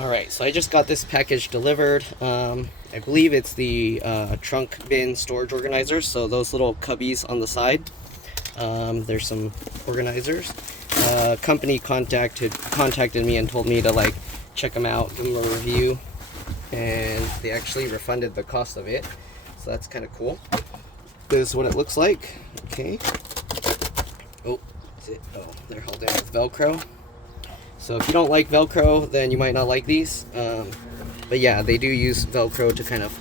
Alright, so I just got this package delivered. I believe it's the trunk bin storage organizers. So those little cubbies on the side. There's some organizers. Company contacted me and told me to like check them out, give them a review, and they actually refunded the cost of it. So that's kind of cool. This is what it looks like. Okay. Oh, they're held in with Velcro. So if you don't like Velcro, then you might not like these. But yeah, they do use Velcro to kind of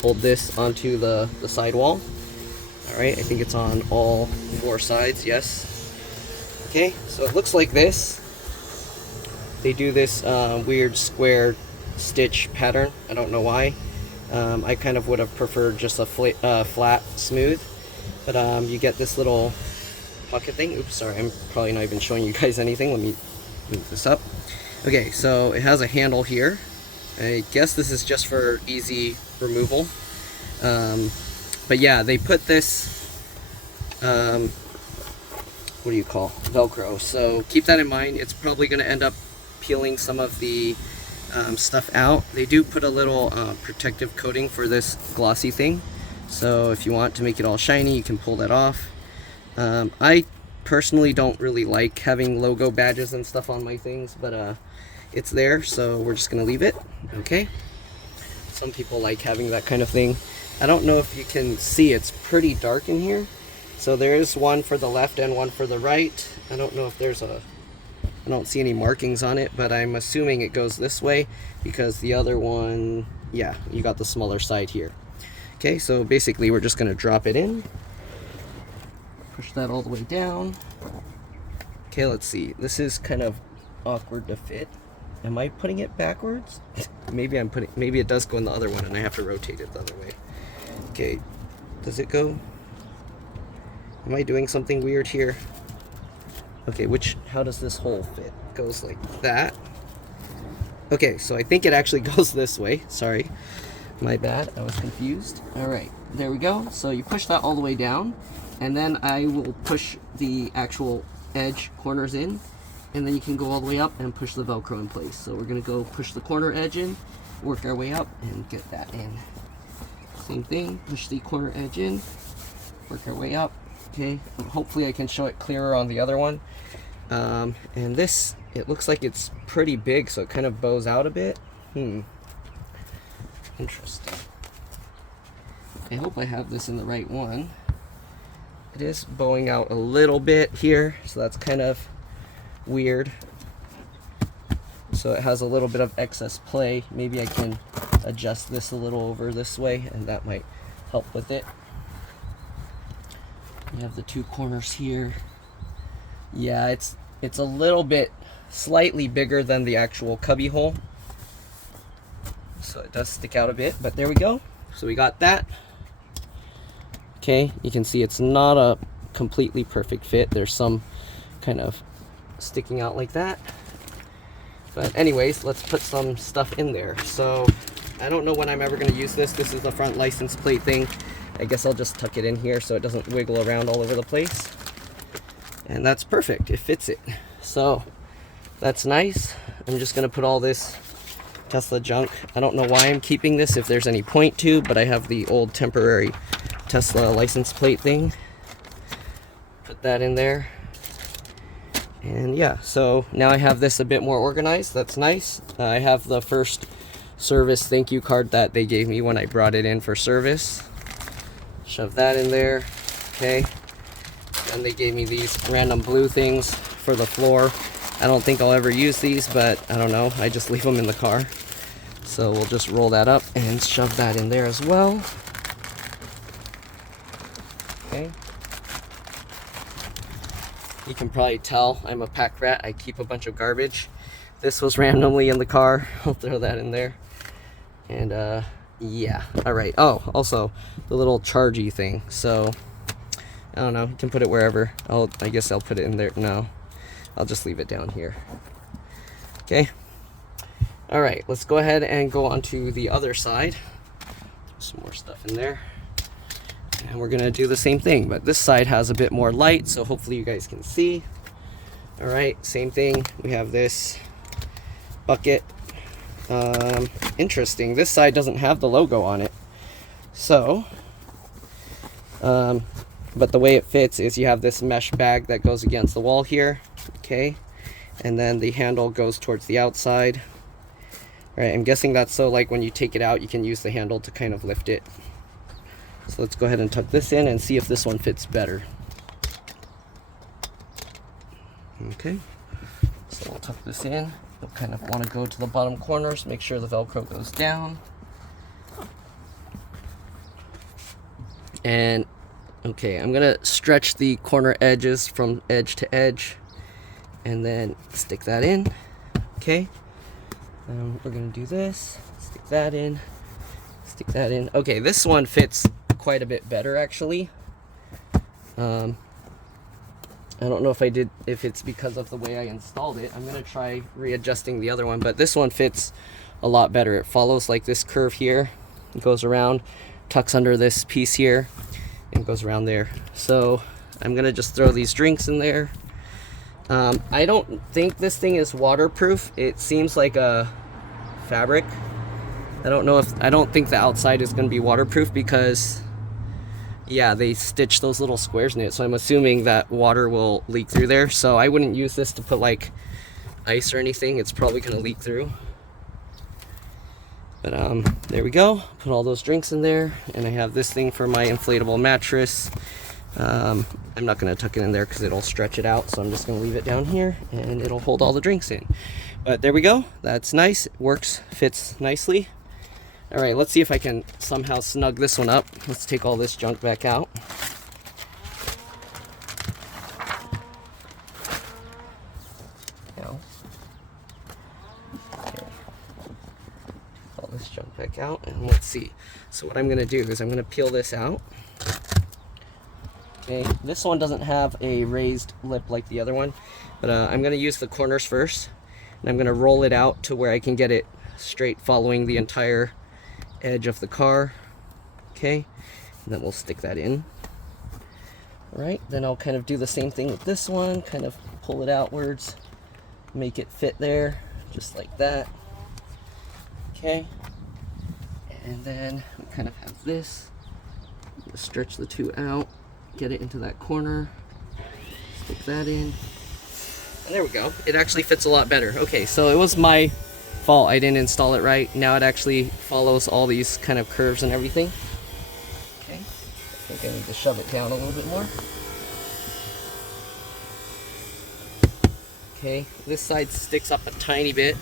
hold this onto the sidewall. Alright, I think it's on all 4 sides, yes. Okay, so it looks like this. They do this weird square stitch pattern. I don't know why. I kind of would have preferred just a flat, smooth. But you get this little pocket thing. Oops, sorry, I'm probably not even showing you guys anything. Let me move this up. Okay, so it has a handle here. I guess this is just for easy removal. But yeah, they put this, what do you call, Velcro. So keep that in mind. It's probably going to end up peeling some of the stuff out. They do put a little protective coating for this glossy thing. So if you want to make it all shiny, you can pull that off. I personally don't really like having logo badges and stuff on my things, but it's there, so we're just gonna leave it. Okay, some people like having that kind of thing. I don't know if you can see, it's pretty dark in here, so there is one for the left and one for the right. I don't know if there's I don't see any markings on it, but I'm assuming it goes this way because the other one, yeah, you got the smaller side here. Okay, so basically we're just gonna drop it in. Push that all the way down. Okay, let's see. This is kind of awkward to fit. Am I putting it backwards? Maybe it does go in the other one and I have to rotate it the other way. Okay, does it go? Am I doing something weird here? Okay, how does this hole fit? It goes like that. Okay, so I think it actually goes this way. Sorry, my bad, I was confused. All right, there we go. So you push that all the way down, and then I will push the actual edge corners in, and then you can go all the way up and push the Velcro in place. So we're gonna go push the corner edge in, work our way up, and get that in. Same thing, push the corner edge in, work our way up. Okay, hopefully I can show it clearer on the other one. And this, it looks like it's pretty big, so it kind of bows out a bit. Interesting. I hope I have this in the right one. It is bowing out a little bit here, so that's kind of weird. So it has a little bit of excess play. Maybe I can adjust this a little over this way, and that might help with it. You have the 2 corners here. Yeah, it's a little bit slightly bigger than the actual cubby hole, so it does stick out a bit, but there we go. So we got that. Okay, you can see it's not a completely perfect fit. There's some kind of sticking out like that. But anyways, let's put some stuff in there. So I don't know when I'm ever going to use this. This is the front license plate thing. I guess I'll just tuck it in here so it doesn't wiggle around all over the place. And that's perfect. It fits it. So that's nice. I'm just going to put all this Tesla junk. I don't know why I'm keeping this, if there's any point to, but I have the old temporary Tesla license plate thing. Put that in there. And yeah, so now I have this a bit more organized. That's nice. I have the first service thank you card that they gave me when I brought it in for service. Shove that in there. Okay. And they gave me these random blue things for the floor. I don't think I'll ever use these, but I don't know. I just leave them in the car. So we'll just roll that up and shove that in there as well. Okay. You can probably tell I'm a pack rat. I keep a bunch of garbage. This was randomly in the car. I'll throw that in there. And yeah, all right. Oh, also the little chargy thing. So I don't know, you can put it wherever. I guess I'll put it in there. No, I'll just leave it down here. Okay. All right, let's go ahead and go on to the other side. Some more stuff in there. And we're gonna do the same thing, but this side has a bit more light, so hopefully you guys can see. All right, same thing. We have this bucket. Interesting. This side doesn't have the logo on it. So, but the way it fits is you have this mesh bag that goes against the wall here, okay? And then the handle goes towards the outside. All right, I'm guessing that's so like when you take it out, you can use the handle to kind of lift it. So let's go ahead and tuck this in and see if this one fits better. Okay, so we'll tuck this in. You'll kind of want to go to the bottom corners, make sure the Velcro goes down. And okay, I'm gonna stretch the corner edges from edge to edge and then stick that in. Okay, we're gonna do this, stick that in, stick that in. Okay, this one fits quite a bit better actually. I don't know if it's because of the way I installed it. I'm gonna try readjusting the other one, but this one fits a lot better. It follows like this curve here, it goes around, tucks under this piece here, and goes around there. So I'm gonna just throw these drinks in there. I don't think this thing is waterproof. It seems like a fabric. I don't think the outside is gonna be waterproof because yeah, they stitched those little squares in it, so I'm assuming that water will leak through there. So I wouldn't use this to put like ice or anything. It's probably gonna leak through. But there we go. Put all those drinks in there, and I have this thing for my inflatable mattress. I'm not gonna tuck it in there because it'll stretch it out, so I'm just gonna leave it down here, and it'll hold all the drinks in. But there we go. That's nice. It works, fits nicely. All right, let's see if I can somehow snug this one up. Let's take all this junk back out. Okay. All this junk back out, and let's see. So what I'm gonna do is I'm gonna peel this out. Okay, this one doesn't have a raised lip like the other one, but I'm gonna use the corners first, and I'm gonna roll it out to where I can get it straight following the entire edge of the car. Okay, and then we'll stick that in. All right, then I'll kind of do the same thing with this one, kind of pull it outwards, make it fit there, just like that. Okay, and then we kind of have this. Stretch the two out, get it into that corner, stick that in, and there we go. It actually fits a lot better. Okay, so it was my fault I didn't install it right. Now it actually follows all these kind of curves and everything. Okay, I think I need to shove it down a little bit more. Okay, this side sticks up a tiny bit,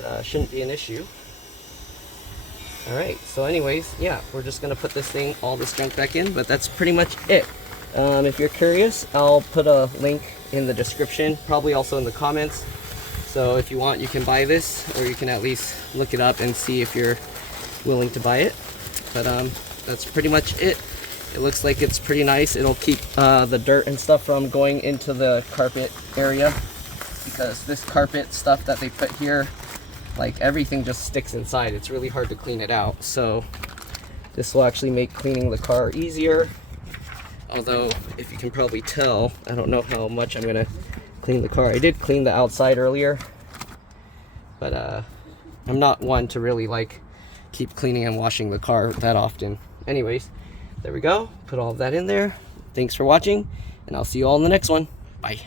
but shouldn't be an issue. All right, so anyways, yeah, we're just gonna put this thing, all this junk back in, but that's pretty much it. If you're curious, I'll put a link in the description, probably also in the comments. So if you want, you can buy this, or you can at least look it up and see if you're willing to buy it. But that's pretty much it. It looks like it's pretty nice. It'll keep the dirt and stuff from going into the carpet area, because this carpet stuff that they put here, like everything just sticks inside. It's really hard to clean it out. So this will actually make cleaning the car easier. Although, if you can probably tell, I don't know how much I'm gonna clean the car. I did clean the outside earlier, but I'm not one to really like keep cleaning and washing the car that often. Anyways, there we go. Put all of that in there. Thanks for watching, and I'll see you all in the next one. Bye.